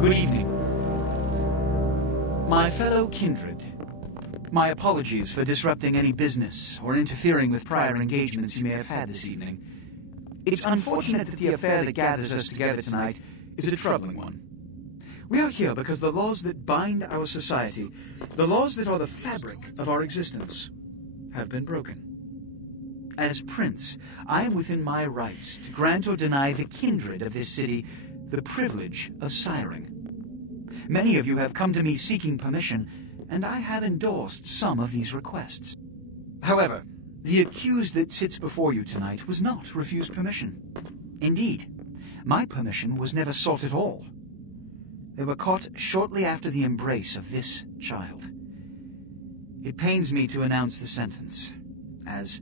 Good evening. My fellow kindred, my apologies for disrupting any business or interfering with prior engagements you may have had this evening. It's unfortunate that the affair that gathers us together tonight is a troubling one. We are here because the laws that bind our society, the laws that are the fabric of our existence, have been broken. As Prince, I am within my rights to grant or deny the kindred of this city the privilege of siring. Many of you have come to me seeking permission, and I have endorsed some of these requests. However, the accused that sits before you tonight was not refused permission. Indeed, my permission was never sought at all. They were caught shortly after the embrace of this child. It pains me to announce the sentence, as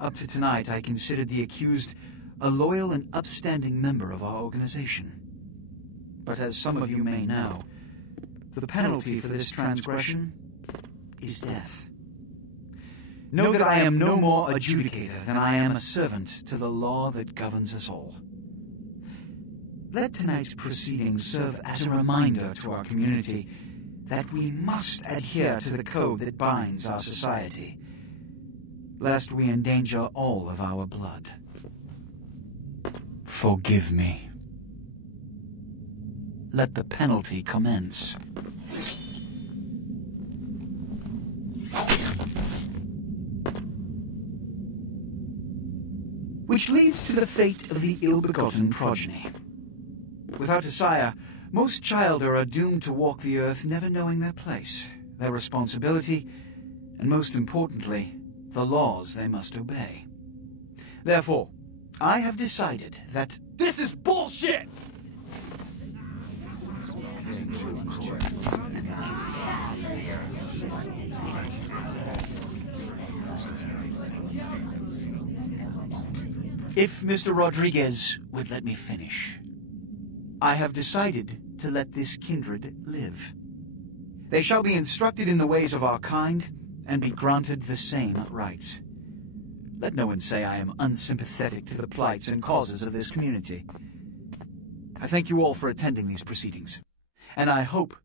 up to tonight I considered the accused a loyal and upstanding member of our organization. But as some of you may know, the penalty for this transgression is death. Know that I am no more adjudicator than I am a servant to the law that governs us all. Let tonight's proceedings serve as a reminder to our community that we must adhere to the code that binds our society, lest we endanger all of our blood. Forgive me. Let the penalty commence. Which leads to the fate of the ill-begotten progeny. Without a sire, most children are doomed to walk the earth never knowing their place, their responsibility, and most importantly, the laws they must obey. Therefore, I have decided that... This is bullshit! If Mr. Rodriguez would let me finish. I have decided to let this kindred live. They shall be instructed in the ways of our kind and be granted the same rights. Let no one say I am unsympathetic to the plights and causes of this community. I thank you all for attending these proceedings, and I hope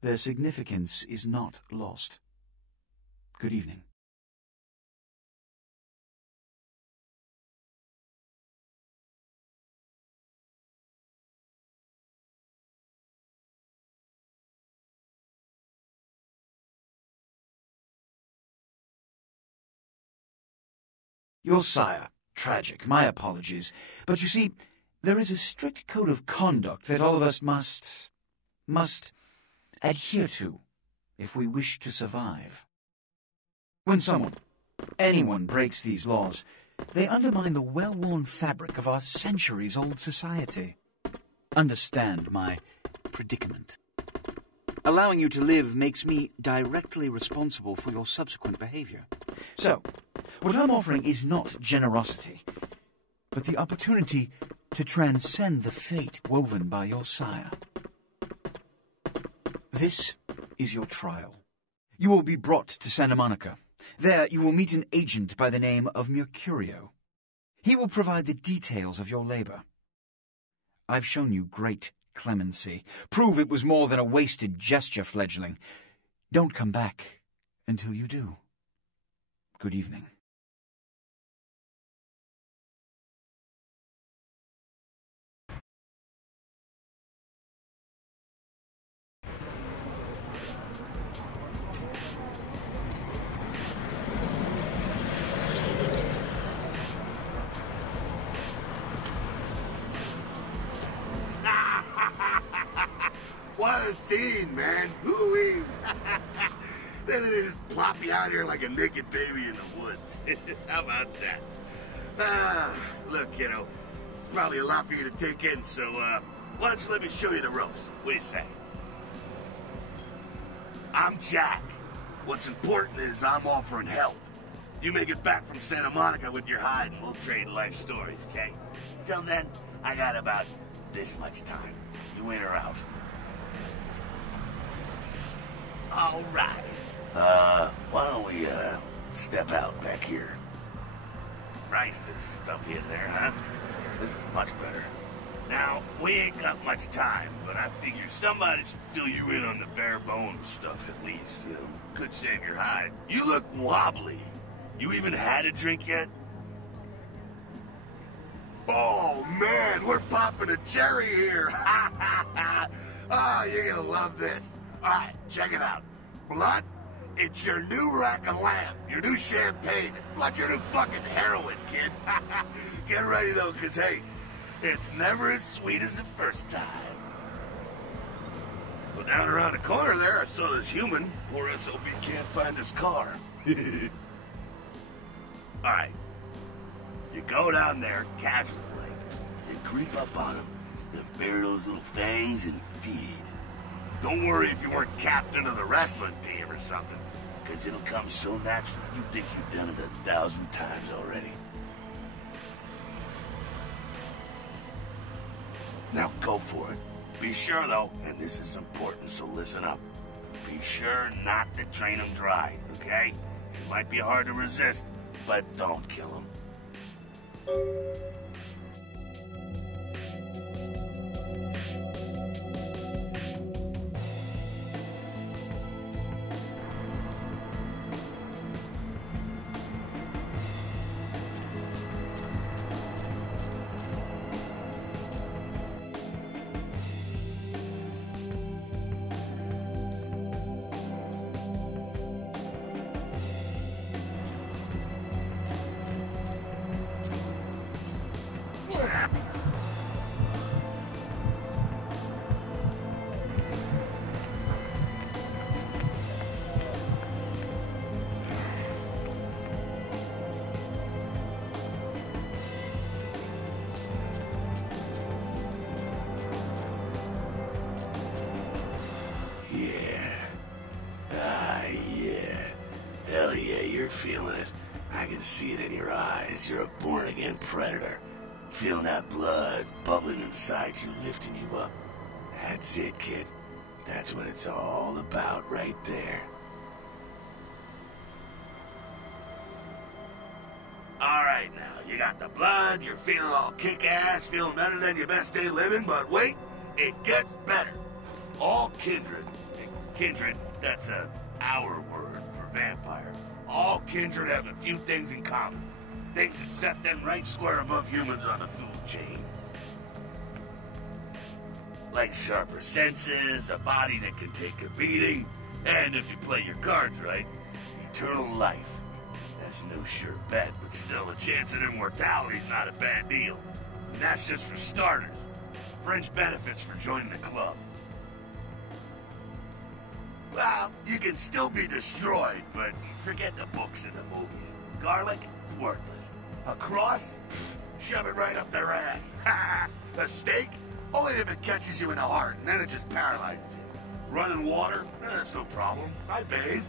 their significance is not lost. Good evening. Your sire. Tragic. My apologies. But you see, there is a strict code of conduct that all of us must adhere to if we wish to survive. When anyone breaks these laws, they undermine the well-worn fabric of our centuries-old society. Understand my predicament. Allowing you to live makes me directly responsible for your subsequent behavior. So, what I'm offering is not generosity, but the opportunity to transcend the fate woven by your sire. This is your trial. You will be brought to Santa Monica. There you will meet an agent by the name of Mercurio. He will provide the details of your labor. I've shown you great clemency. Prove it was more than a wasted gesture, fledgling. Don't come back until you do. Good evening. What a scene, man. Hoo-wee. Then they just plop you out here like a naked baby in the woods. How about that? Look, kiddo, it's probably a lot for you to take in, so, why don't you let me show you the ropes? What do you say? I'm Jack. What's important is I'm offering help. You make it back from Santa Monica with your hide and we'll trade life stories, okay? Till then, I got about this much time. You in or out? All right. Why don't we, step out back here? Christ, it's stuffy in there, huh? This is much better. Now, We ain't got much time, but I figure somebody should fill you in on the bare bones stuff at least, you know. Could save your hide. You look wobbly. You even had a drink yet? Oh, man, we're popping a cherry here. Oh, you're gonna love this. All right, check it out. Blood, it's your new rack of lamb, your new champagne. Blood, your new fucking heroin, kid. Get ready, though, because, hey, it's never as sweet as the first time. Well, down around the corner there, I saw this human. Poor SOB can't find his car. All right. You go down there, casual like. You creep up on him, then bare those little fangs and feed. Don't worry if you weren't captain of the wrestling team or something, because it'll come so natural you think you've done it 1,000 times already. Now go for it. Be sure, though, and this is important, so listen up. Be sure not to drain him dry, okay? It might be hard to resist, but don't kill him. Feeling it. I can see it in your eyes. You're a born-again predator. Feeling that blood bubbling inside you, lifting you up. That's it, kid. That's what it's all about right there. Alright now, you got the blood, you're feeling all kick-ass, feeling better than your best day living, but wait, it gets better. All kindred, that's our word for vampire. All kindred have a few things in common. Things that set them right square above humans on the food chain. Like sharper senses, a body that can take a beating, and if you play your cards right, eternal life. That's no sure bet, but still a chance at immortality's not a bad deal. And that's just for starters. Fringe benefits for joining the club. Well, you can still be destroyed, but forget the books and the movies. Garlic, it's worthless. A cross? Pfft, shove it right up their ass. A stake? Only if it catches you in the heart, and then it just paralyzes you. Running water? That's no problem. I bathe.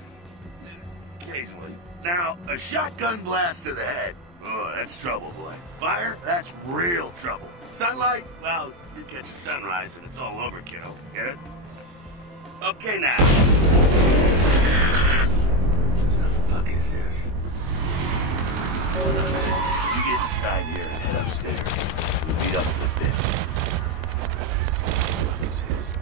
Occasionally. Now, a shotgun blast to the head. Oh, that's trouble, boy. Fire? That's real trouble. Sunlight? Well, you catch a sunrise and it's all overkill. Get it? Okay, now. The fuck is this? You get inside here and head upstairs. We'll meet up in a bit. Let's see what the fuck is this.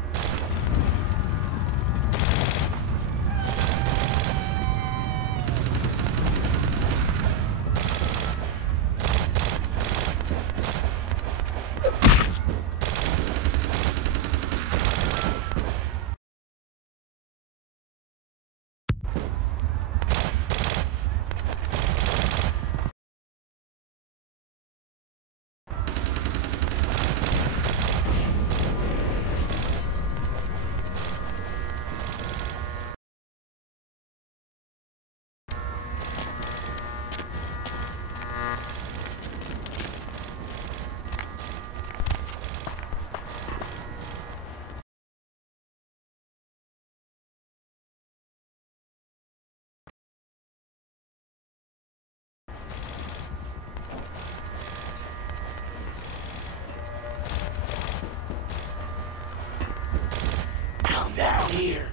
Down here.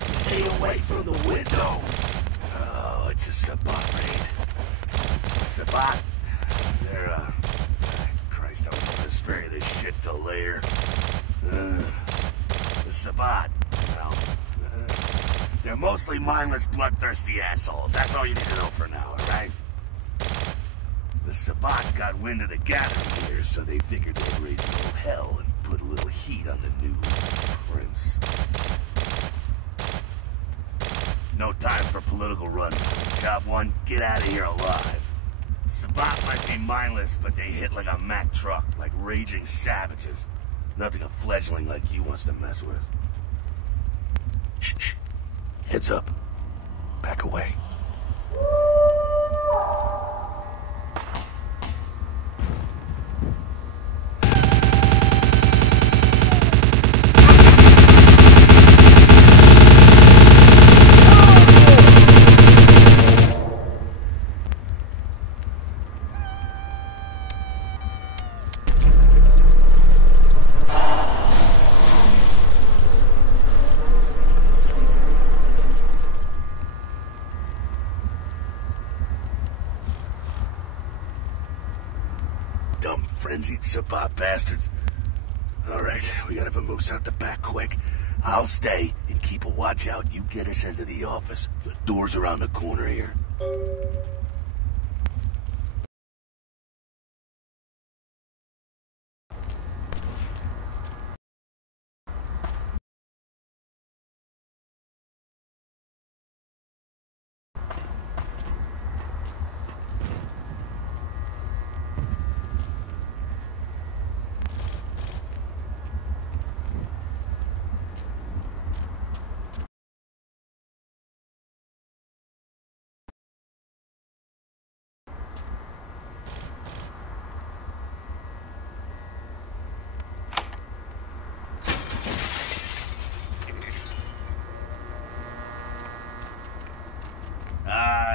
Stay away from the window. Oh, it's a Sabat raid. Sabat? They're, Christ, I was hoping to spare this shit till later. The Sabbat, well, they're mostly mindless, bloodthirsty assholes. That's all you need to know for now, alright? The Sabbat got wind of the gathering here, so they figured they'd raise a little hell and put a little heat on the new prince. No time for political run. Job one, get out of here alive. Sabbat might be mindless, but they hit like a Mack truck, like raging savages. Nothing a fledgling like you wants to mess with. Shh, shh. Heads up. Back away. Dumb, frenzied Sabbat bastards. Alright, we gotta vamoose out the back quick. I'll stay and keep a watch out. You get us into the office. The door's around the corner here.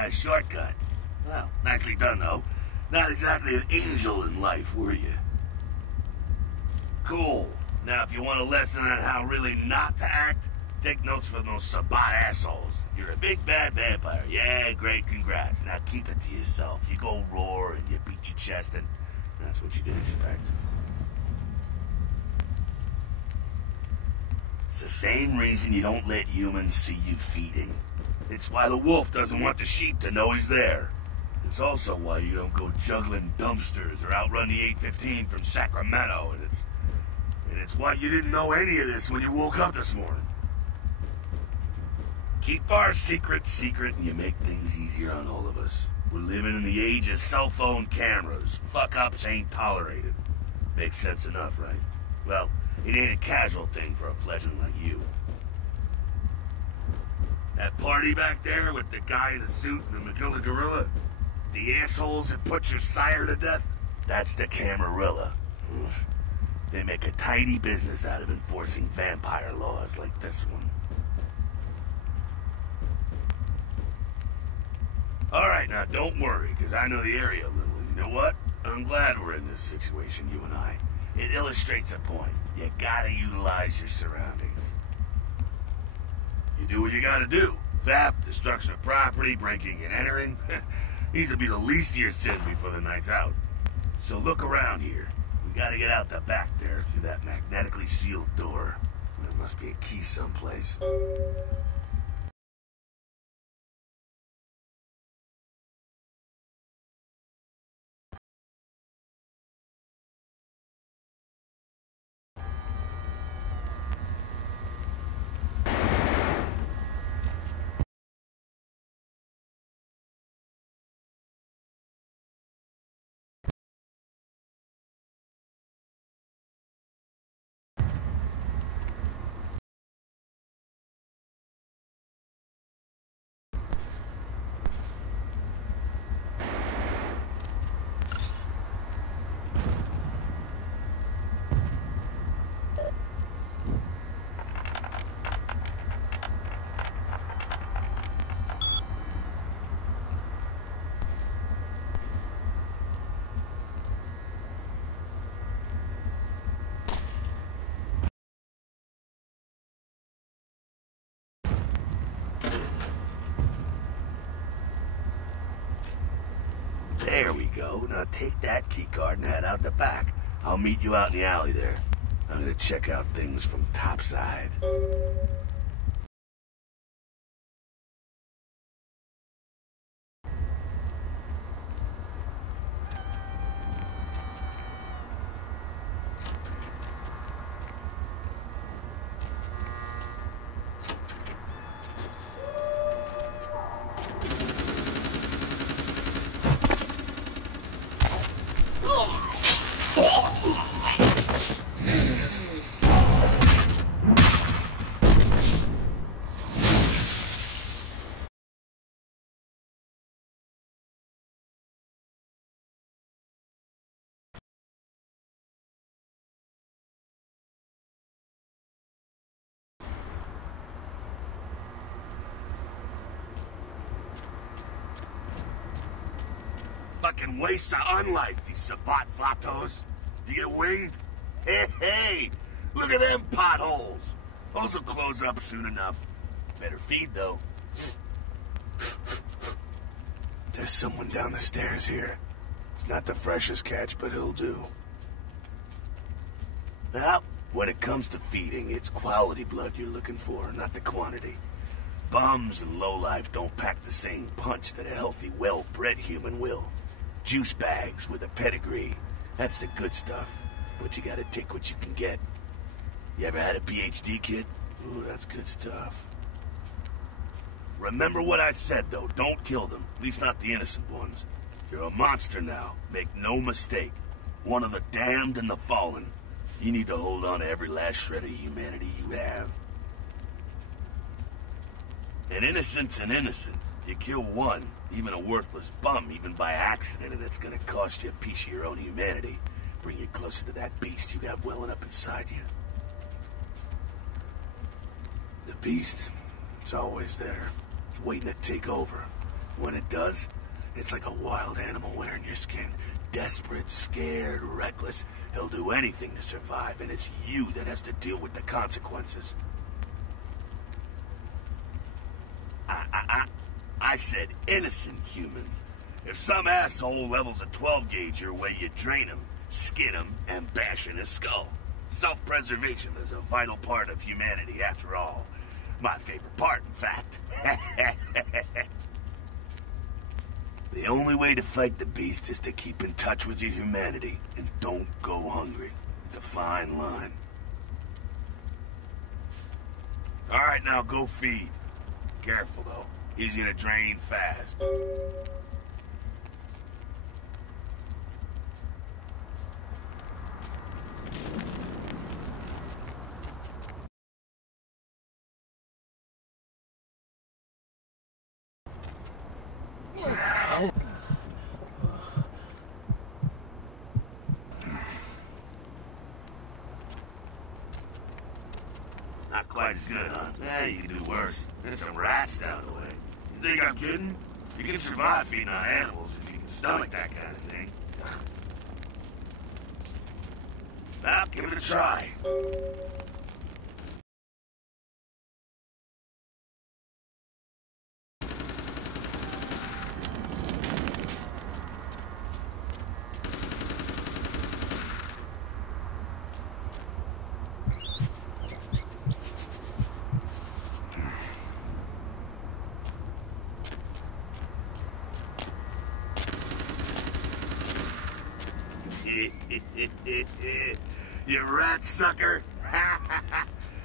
Shortcut. Well, nicely done, though. Not exactly an angel in life, were you? Cool. Now, if you want a lesson on how really not to act, take notes from those Sabbat assholes. You're a big bad vampire. Yeah, great, congrats. Now keep it to yourself. You go roar and you beat your chest, and that's what you can expect. It's the same reason you don't let humans see you feeding. It's why the wolf doesn't want the sheep to know he's there. It's also why you don't go juggling dumpsters or outrun the 815 from Sacramento, and it's why you didn't know any of this when you woke up this morning. Keep our secret, and you make things easier on all of us. We're living in the age of cell phone cameras. Fuck-ups ain't tolerated. Makes sense enough, right? Well, it ain't a casual thing for a fledgling like you. That party back there with the guy in the suit and the Magilla gorilla? The assholes that put your sire to death? That's the Camarilla. They make a tidy business out of enforcing vampire laws like this one. Alright, now don't worry, because I know the area a little, and you know what? I'm glad we're in this situation, you and I. It illustrates a point. You gotta utilize your surroundings. You do what you gotta do. Theft, destruction of property, breaking and entering. These will be the least of your sins before the night's out. So look around here. We gotta get out the back there through that magnetically sealed door. There must be a key someplace. There we go. Now take that keycard and head out the back. I'll meet you out in the alley there. I'm gonna check out things from topside. Fucking waste of unlife, these Sabat Vatos. You get winged? Hey, look at them potholes. Those will close up soon enough. Better feed, though. There's someone down the stairs here. It's not the freshest catch, but he'll do. Well, when it comes to feeding, it's quality blood you're looking for, not the quantity. Bums and lowlife don't pack the same punch that a healthy, well-bred human will. Juice bags with a pedigree. That's the good stuff. But you gotta take what you can get. You ever had a PhD, kid? Ooh, that's good stuff. Remember what I said, though. Don't kill them. At least not the innocent ones. You're a monster now. Make no mistake. One of the damned and the fallen. You need to hold on to every last shred of humanity you have. An innocent's an innocent. You kill one, even a worthless bum, even by accident, and it's gonna cost you a piece of your own humanity. Bring you closer to that beast you got welling up inside you. The beast, it's always there. It's waiting to take over. When it does, it's like a wild animal wearing your skin. Desperate, scared, reckless. He'll do anything to survive, and it's you that has to deal with the consequences. I said innocent humans. If some asshole levels a 12 gauge your way, you drain him, skin him, and bash in his skull. Self-preservation is a vital part of humanity, after all. My favorite part, in fact. The only way to fight the beast is to keep in touch with your humanity, and don't go hungry. It's a fine line. All right, now go feed. Careful, though. Easy to drain fast. Not quite as good, huh? Yeah, you can do worse. There's some rats down the way. You think I'm kidding? You can survive feeding on animals if you can stomach that kind of thing. Well, give it a try. You rat sucker.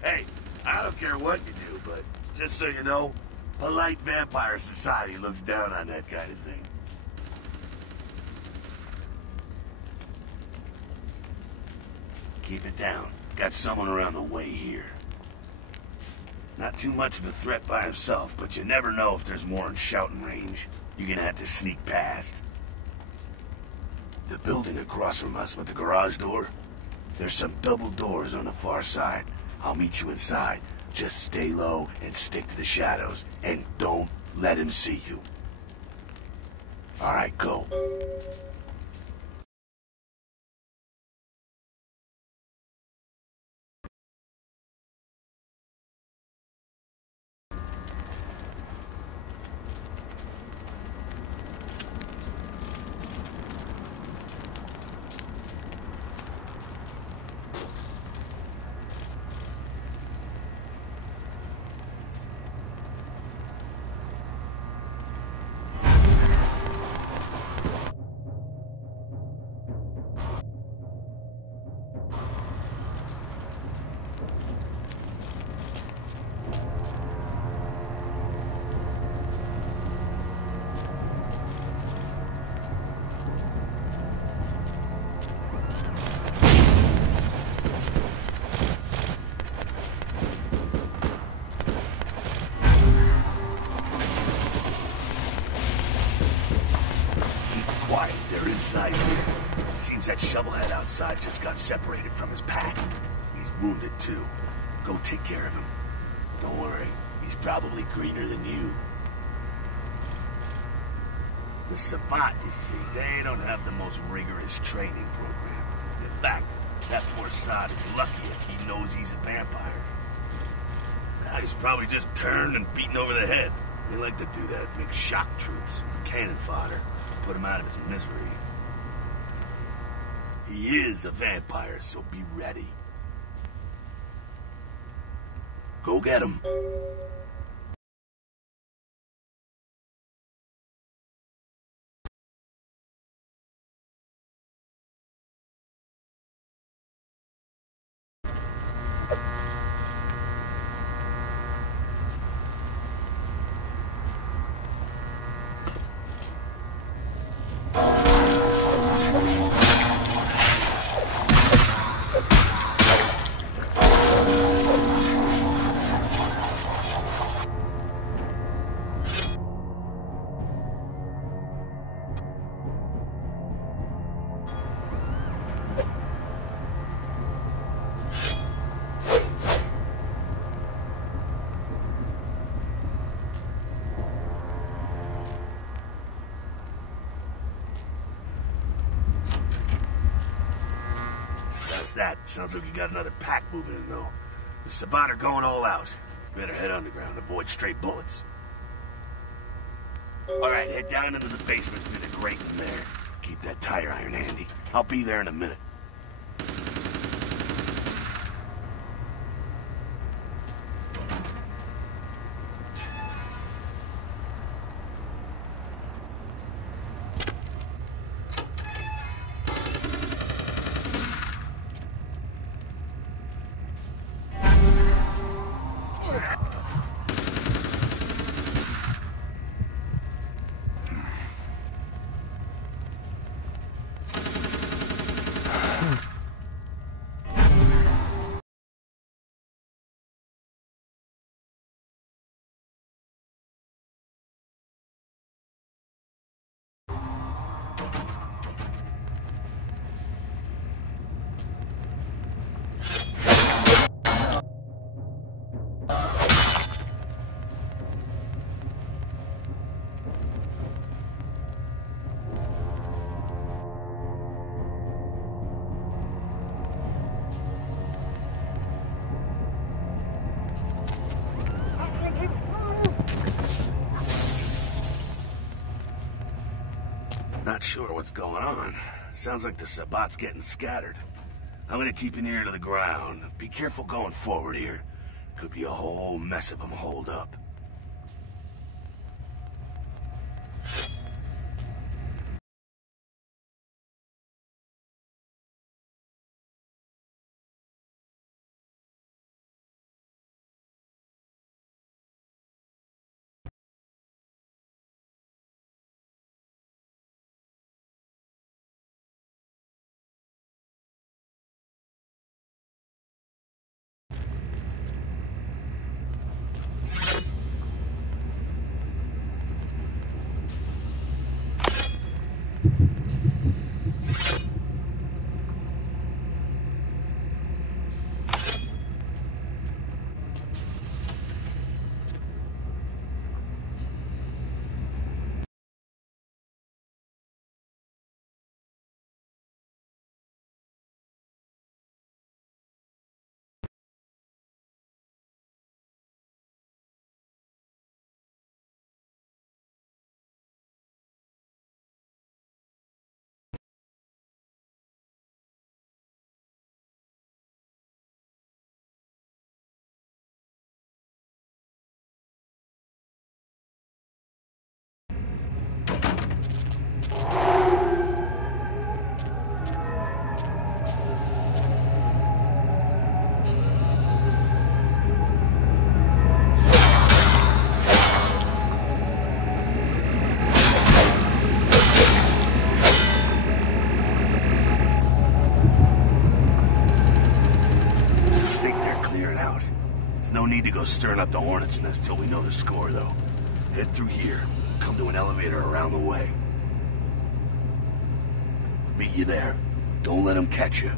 Hey, I don't care what you do, but just so you know, polite vampire society looks down on that kind of thing. Keep it down. Got someone around the way here. Not too much of a threat by himself, but you never know if there's more in shouting range. You're gonna have to sneak past. The building across from us with the garage door, there's some double doors on the far side. I'll meet you inside. Just stay low and stick to the shadows, and don't let him see you. All right, go. sight here. Seems that shovelhead outside just got separated from his pack. He's wounded too. Go take care of him. Don't worry, he's probably greener than you. The Sabbat, you see, they don't have the most rigorous training program. In fact, that poor sod is lucky if he knows he's a vampire. He's probably just turned and beaten over the head. They like to do that, make shock troops, cannon fodder, put him out of his misery. He is a vampire, so be ready. Go get him. That sounds like you got another pack moving in, though. The Sabbat are going all out. Better head underground, avoid straight bullets. Alright, head down into the basement through the grate in there. Keep that tire iron handy. I'll be there in a minute. Not sure what's going on. Sounds like the Sabbat's getting scattered. I'm gonna keep an ear to the ground. Be careful going forward here. Could be a whole mess of them holed up. No need to go stirring up the hornet's nest till we know the score, though. Head through here. Come to an elevator around the way. Meet you there. Don't let them catch you.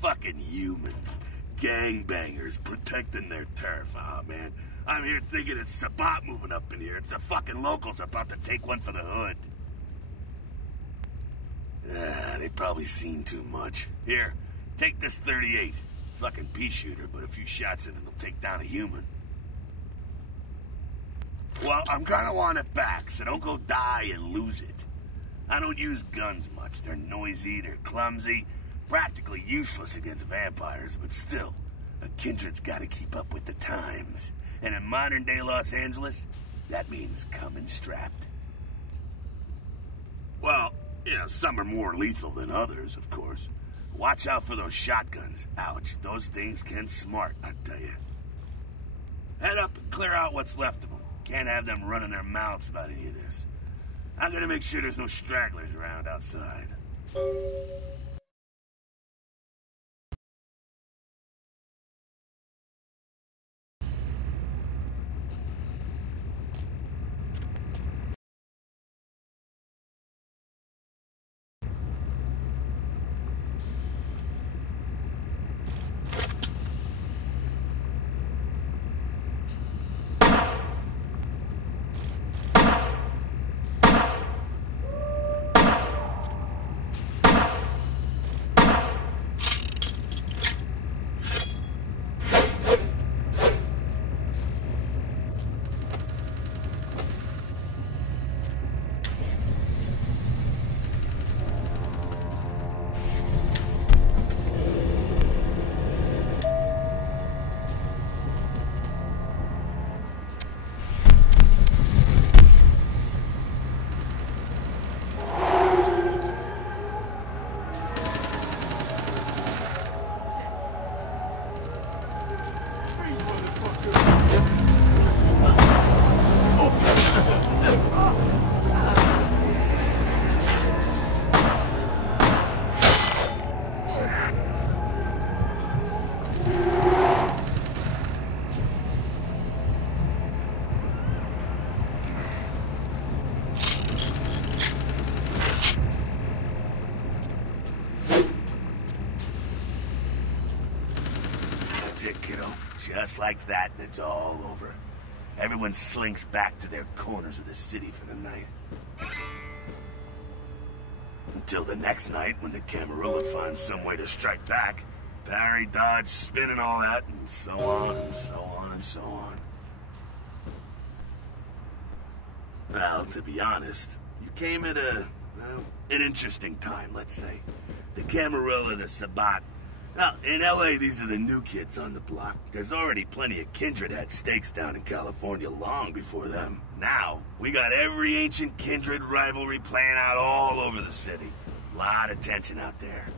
Fucking humans. Gangbangers protecting their turf. Oh, man. I'm here thinking it's Sabat moving up in here. It's the fucking locals about to take one for the hood. They probably seen too much. Here, take this 38. Fucking pea shooter, but a few shots in it will take down a human. Well, I'm gonna want it back, so don't go die and lose it. I don't use guns much. They're noisy, they're clumsy, practically useless against vampires, but still, a kindred's gotta keep up with the times. And in modern-day Los Angeles, that means coming strapped. Well, yeah, some are more lethal than others, of course. Watch out for those shotguns. Ouch, those things can smart, I tell you. Head up and clear out what's left of them. Can't have them running their mouths about any of this. I'm gonna make sure there's no stragglers around outside. Just like that, and it's all over. Everyone slinks back to their corners of the city for the night. Until the next night, when the Camarilla finds some way to strike back. Parry, dodge, spin and all that, and so on and so on and so on. Well, to be honest, you came at an interesting time, let's say. The Camarilla, the Sabat. Now, in LA, these are the new kids on the block. There's already plenty of kindred had stakes down in California long before them. Now, we got every ancient kindred rivalry playing out all over the city. A lot of tension out there.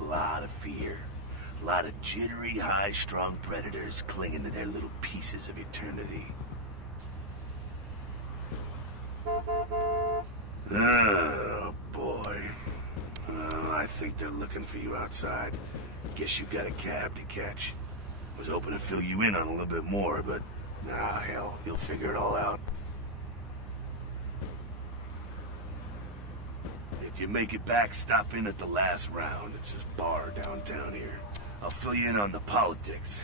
A lot of fear. A lot of jittery, high-strung predators clinging to their little pieces of eternity. Oh, boy. I think they're looking for you outside. Guess you got a cab to catch. Was hoping to fill you in on a little bit more, but nah, hell, you'll figure it all out. If you make it back, stop in at the last round. It's this bar downtown here. I'll fill you in on the politics.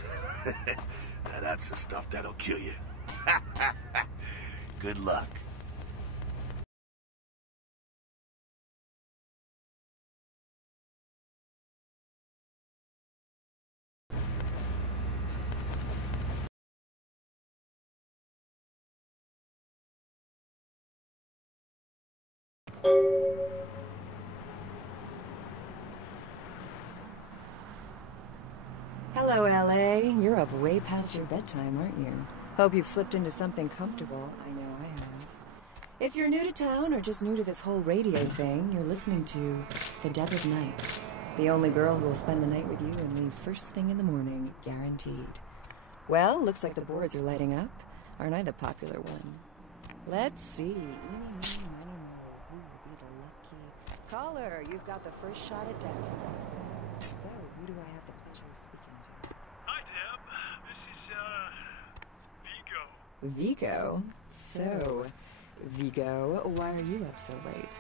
Now that's the stuff that'll kill you. Good luck. Hello, LA. You're up way past your bedtime, aren't you? Hope you've slipped into something comfortable. I know I have. If you're new to town or just new to this whole radio thing, you're listening to The Dead of Night. The only girl who will spend the night with you and leave first thing in the morning, guaranteed. Well, looks like the boards are lighting up. Aren't I the popular one? Let's see. Eeny, meeny, miny, moe. Who will be the lucky... Caller, you've got the first shot at death tonight. So, who do I have the pleasure of speaking to? Hi, Deb. This is, Vigo. Vigo? So, Vigo, why are you up so late?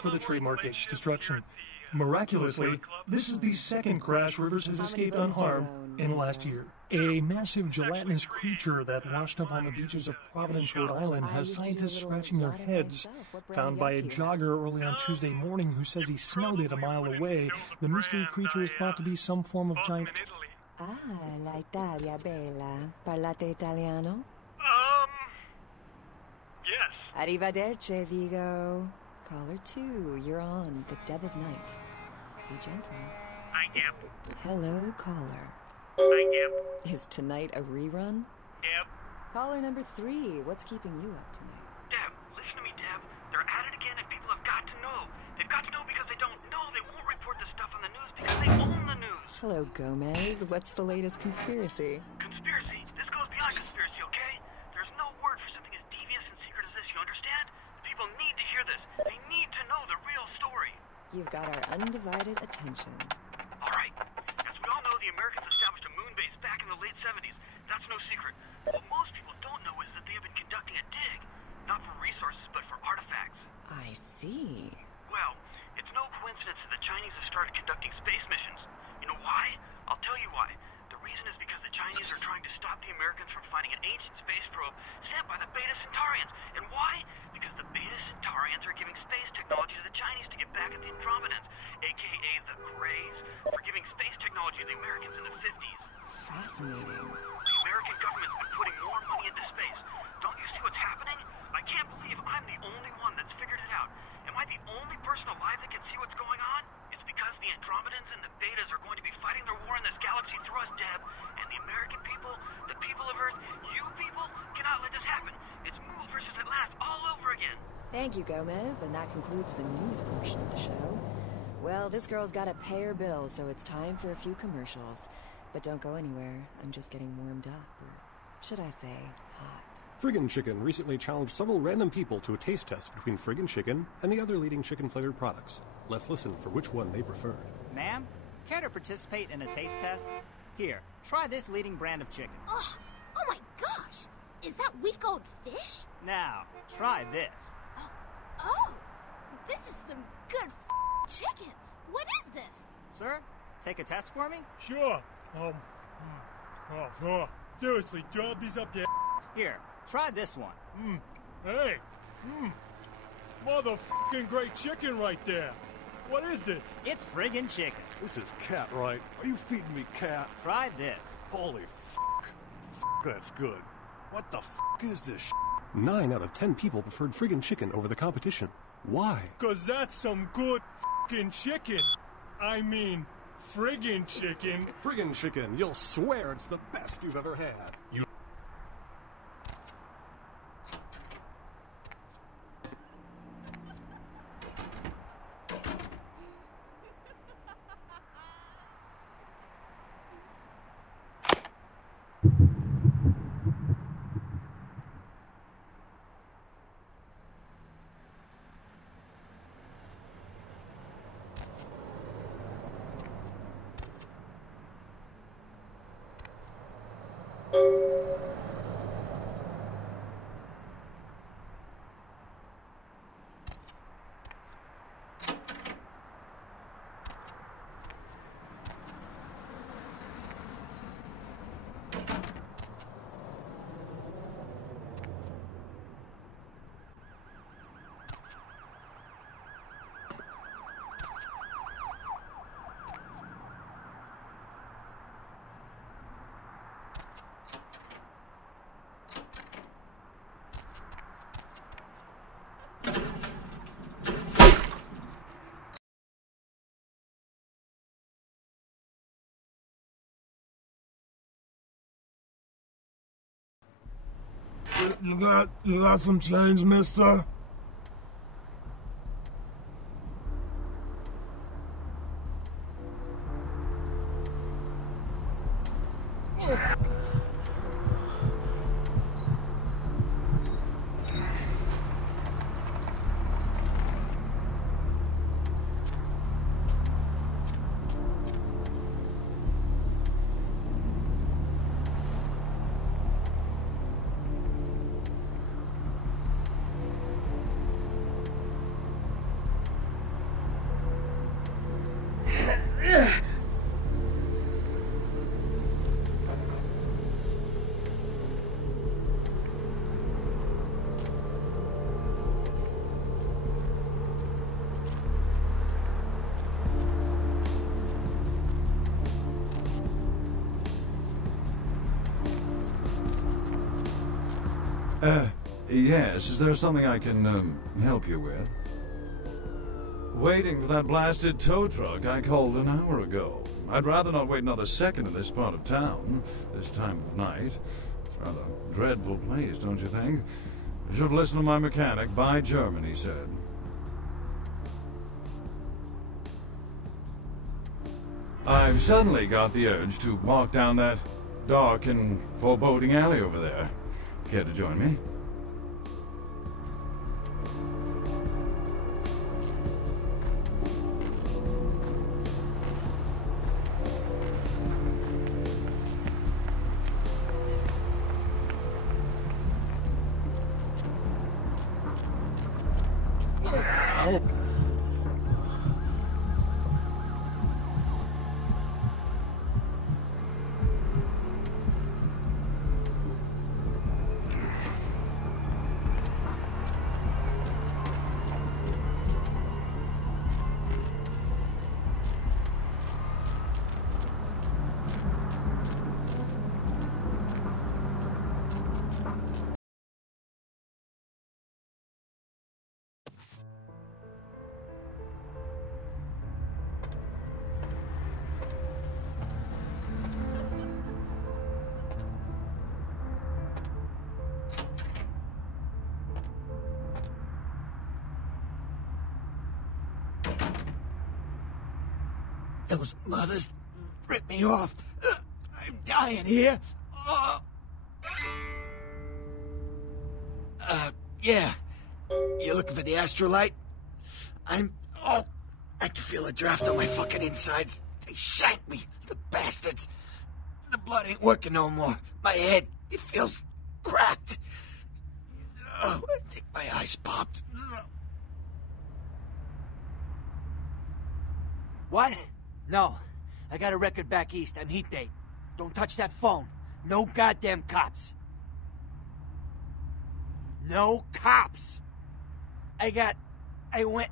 For the trademark H destruction. Miraculously, this is the second crash Rivers has escaped unharmed in the last year. A massive gelatinous creature that washed up on the beaches of Providence, Rhode Island, has scientists scratching their heads. Found by a jogger early on Tuesday morning who says he smelled it a mile away, the mystery creature is thought to be some form of giant... Ah, la Italia bella. Parlate italiano? Yes. Arrivederci, Vigo. Caller 2, you're on The Dead of Night. Be gentle. I am. Hello, caller. I am. Is tonight a rerun? Deb. Caller number 3, what's keeping you up tonight? Deb, listen to me, Deb. They're at it again and people have got to know. They've got to know because they don't know. They won't report the stuff on the news because they own the news. Hello, Gomez. What's the latest conspiracy? Conspiracy? This goes beyond conspiracy, okay? There's no word for something as devious and secret as this, you understand? People need to hear this. They need to know the real story. You've got our undivided attention. All right. As we all know, the Americans established a moon base back in the late 70s. That's no secret. What most people don't know is that they have been conducting a dig. Not for resources, but for artifacts. I see. Well, it's no coincidence that the Chinese have started conducting space missions. You know why? I'll tell you why. The reason is because the Chinese are trying to stop the Americans from finding an ancient space probe sent by the Beta Centaurians. And why? Because the Beta Centaurians are giving space technology to the Chinese to get back at the Andromedans, a.k.a. the Greys, for giving space technology to the Americans in the 50s. Fascinating. The American government's been putting more money into space. Don't you see what's happening? I can't believe I'm the only one that's figured it out. Am I the only person alive that can see what's going on? It's because the Andromedans and the Betas are going to be fighting their war in this galaxy through us, Deb. And the American people, the people of Earth, you people, cannot let this happen. It's Mool versus Atlantis all over again. Thank you, Gomez, and that concludes the news portion of the show. Well, this girl's gotta pay her bills, so it's time for a few commercials. But don't go anywhere. I'm just getting warmed up, or should I say, hot. Friggin' Chicken recently challenged several random people to a taste test between Friggin' Chicken and the other leading chicken-flavored products. Let's listen for which one they preferred. Ma'am, care to participate in a taste test? Here, try this leading brand of chicken. Oh my gosh! Is that week-old fish? Now, try this. Oh, this is some good chicken. What is this? Sir, take a test for me? Sure. Seriously, drop these up your Here, try this one. Hey. Motherfucking great chicken right there. What is this? It's friggin' chicken. This is cat, right? Are you feeding me cat? Try this. Holy fuck. Fuck, that's good. What the fuck is this shit? 9 out of 10 people preferred friggin' chicken over the competition. Why? 'Cause that's some good f***ing chicken. I mean, friggin' chicken. Friggin' chicken, you'll swear it's the best you've ever had. You You got some change, mister? Yes, is there something I can, help you with? Waiting for that blasted tow truck I called an hour ago. I'd rather not wait another second in this part of town, this time of night. It's a rather dreadful place, don't you think? I should have listened to my mechanic. Buy German, he said. I've suddenly got the urge to walk down that dark and foreboding alley over there. Care to join me? Those mothers ripped me off. I'm dying here. Yeah. You looking for the astrolite? I can feel a draft on my fucking insides. They shanked me, the bastards. The blood ain't working no more. My head, it feels cracked. Oh, I think my eyes popped. What? No. I got a record back east. I'm heat date. Don't touch that phone. No goddamn cops. No cops. I went...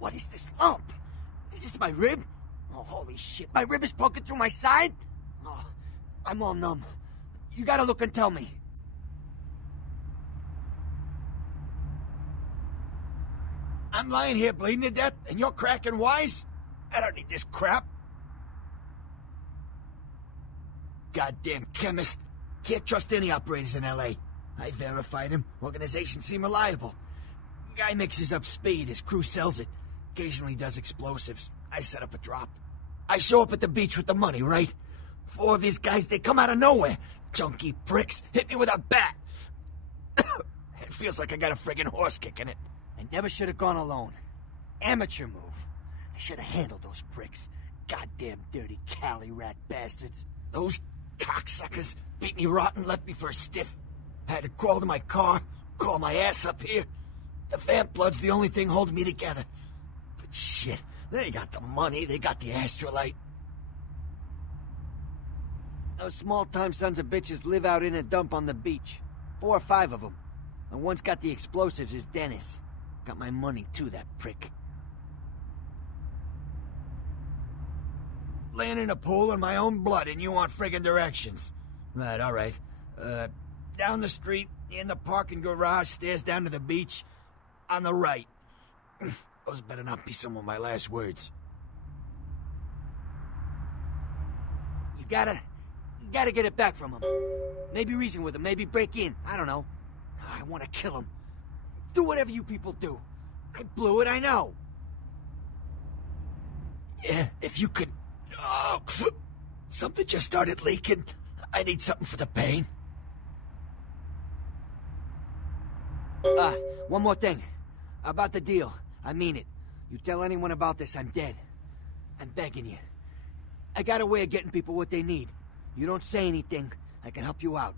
What is this lump? Is this my rib? Oh, holy shit. My rib is poking through my side? Oh, I'm all numb. You gotta look and tell me. I'm lying here bleeding to death, and you're cracking wise? I don't need this crap. Goddamn chemist. Can't trust any operators in L.A. I verified him. Organizations seem reliable. Guy mixes up speed. His crew sells it. Occasionally does explosives. I set up a drop. I show up at the beach with the money, right? 4 of his guys, they come out of nowhere. Junky pricks hit me with a bat. It feels like I got a friggin' horse kicking it. I never should have gone alone. Amateur move. I should have handled those pricks. Goddamn dirty Cali rat bastards. Those cocksuckers beat me rotten, left me for a stiff. I had to crawl to my car, crawl my ass up here. The vamp blood's the only thing holding me together. But shit, they got the money, they got the astrolite. Those small-time sons of bitches live out in a dump on the beach. 4 or 5 of them. And one's got the explosives is Dennis. Got my money too, that prick. Laying in a pool in my own blood and you want friggin' directions. Right, alright. Down the street, in the parking garage, stairs down to the beach. On the right. Those better not be some of my last words. You gotta get it back from him. Maybe reason with him, maybe break in. I don't know. I want to kill him. Do whatever you people do. I blew it, I know. Yeah, if you could... Oh, something just started leaking. I need something for the pain. One more thing. About the deal. I mean it. You tell anyone about this, I'm dead. I'm begging you. I got a way of getting people what they need. You don't say anything, I can help you out.